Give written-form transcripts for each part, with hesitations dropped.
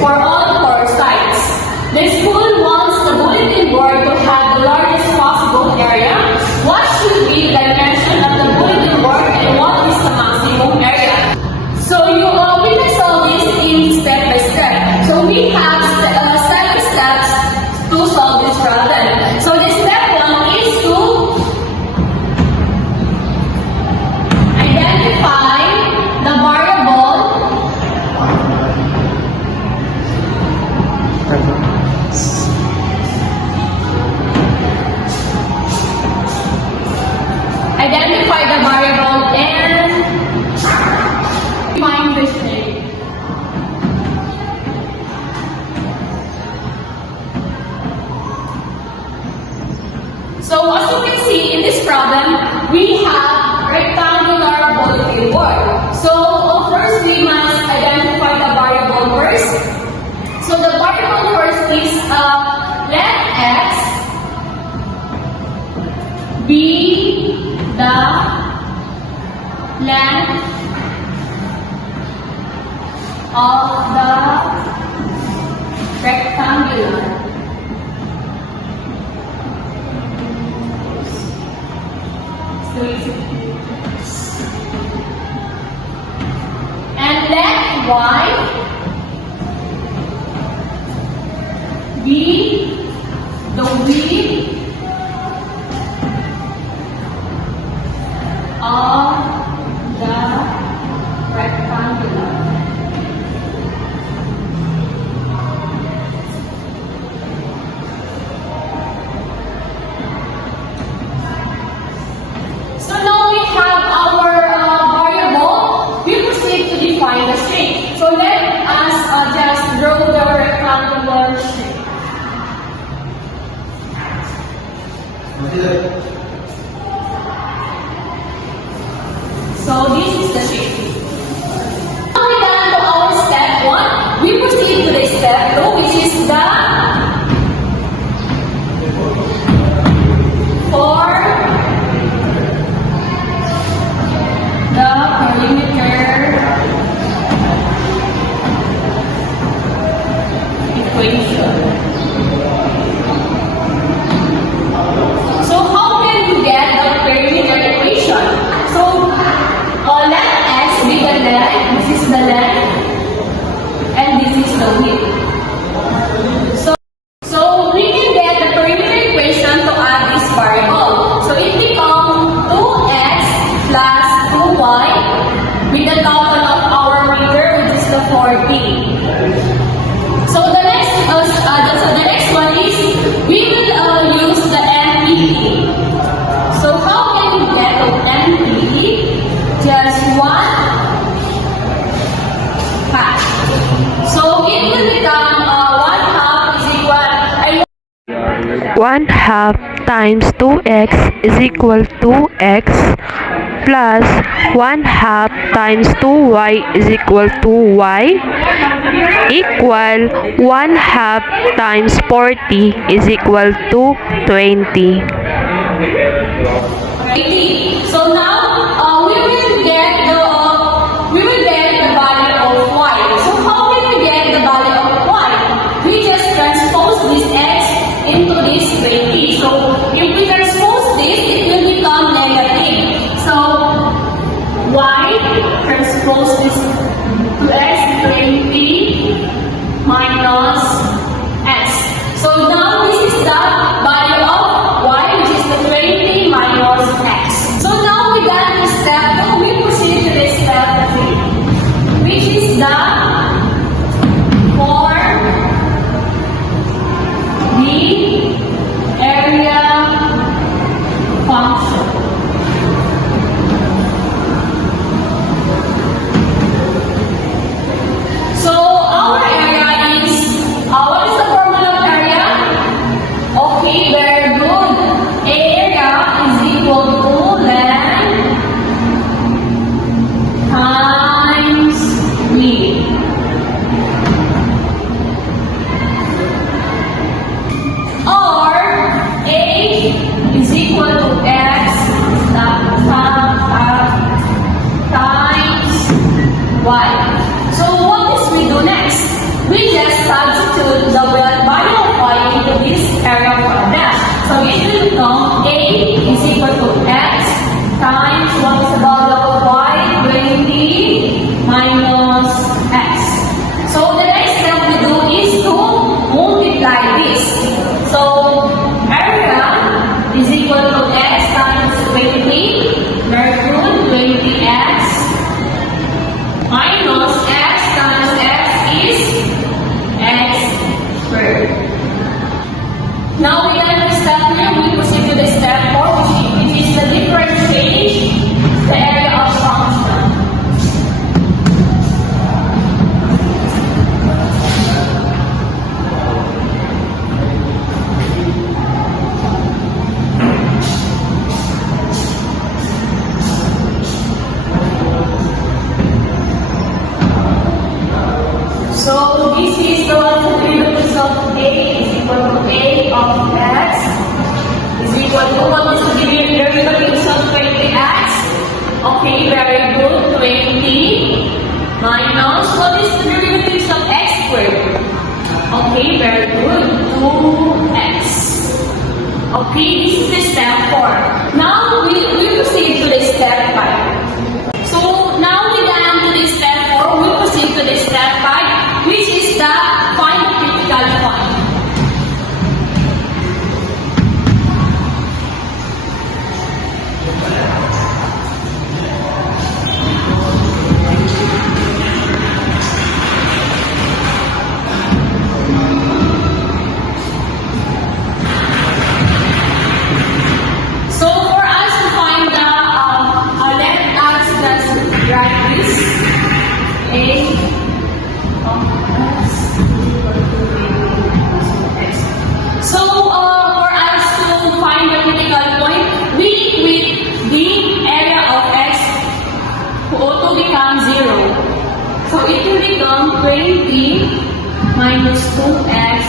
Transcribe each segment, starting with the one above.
for all four sides. The school wants the bulletin board to have the largest possible area. What should be the dimension of the bulletin board and what is the maximum area? So we can solve this in step by step. So we have 7 steps to solve this problem. So the step 1 is to identify the variable and find the shape. So as you can see in this problem, we have rectangular bulletin board. So first we must identify the variable first. So the variable first is let x be the length of the rectangular and let y be the width of the rectangular. So now we have our variable. We proceed to define the shape. So let us just draw the rectangular shape. So this is the shape. Now we done to our step 1. We proceed to the step 2, which is the perimeter equation. So how can we get the perimeter equation? So let x be the length, this is the length, and this is the width. So we can get the perimeter equation to add this variable. So it becomes 2x plus 2y with the total of our meter, which is the 40. So the next one is we will use the MPE. So how can we get the MPE? Just 1/2. So it will become 1/2 is equal. 1/2 times 2x is equal to x plus 1/2 times 2y is equal to y equal 1/2 times 40 is equal to 20. So now we will get the value of y. So how will we get the value of y? We just transpose this x into this 20. So if we transpose this, it will become negative. So y transpose this to x 20 minus x. So now this is the value of y, which is the 20 minus x. So So this is the derivatives of A is equal to A of x is equal to what is the derivatives of 20x? Okay, very good. 20 minus what is the derivatives of x squared? Okay, very good. 2x. Okay, this is the step 4. Now we proceed to the step 5. So now we done to the step 4, we proceed to the step 5, which is the find the critical point. So for us to find the let us just write this A of x equal to A of x. So for us to find the critical point, we equate the area of x to become 0. So it will become 20 minus 2x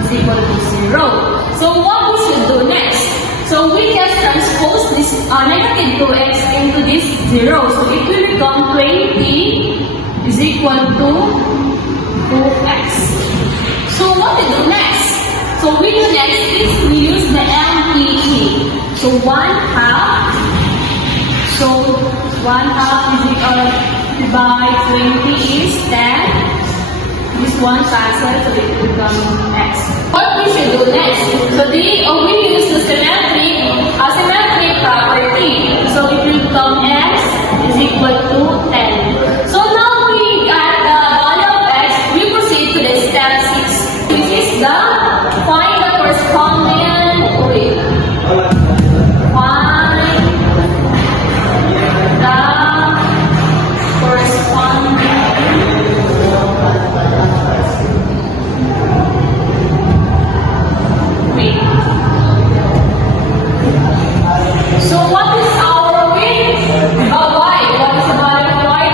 is equal to 0. So what we should do next? So we just transpose this negative 2x into this 0. So it will become 20 is equal to 2x. So what we do next? So we do next is we use the MPE. So 1/2. So 1/2 is equal by 20 is 10. This one cancel, so it will become x. What we should do next? So we use the symmetric property. So it will become x is equal to 10. So now we got the value of x. We proceed to the step 6, which is the find the corresponding weight. Find the corresponding weight. So what is our weight? Y. What is the value of y?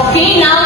Okay, now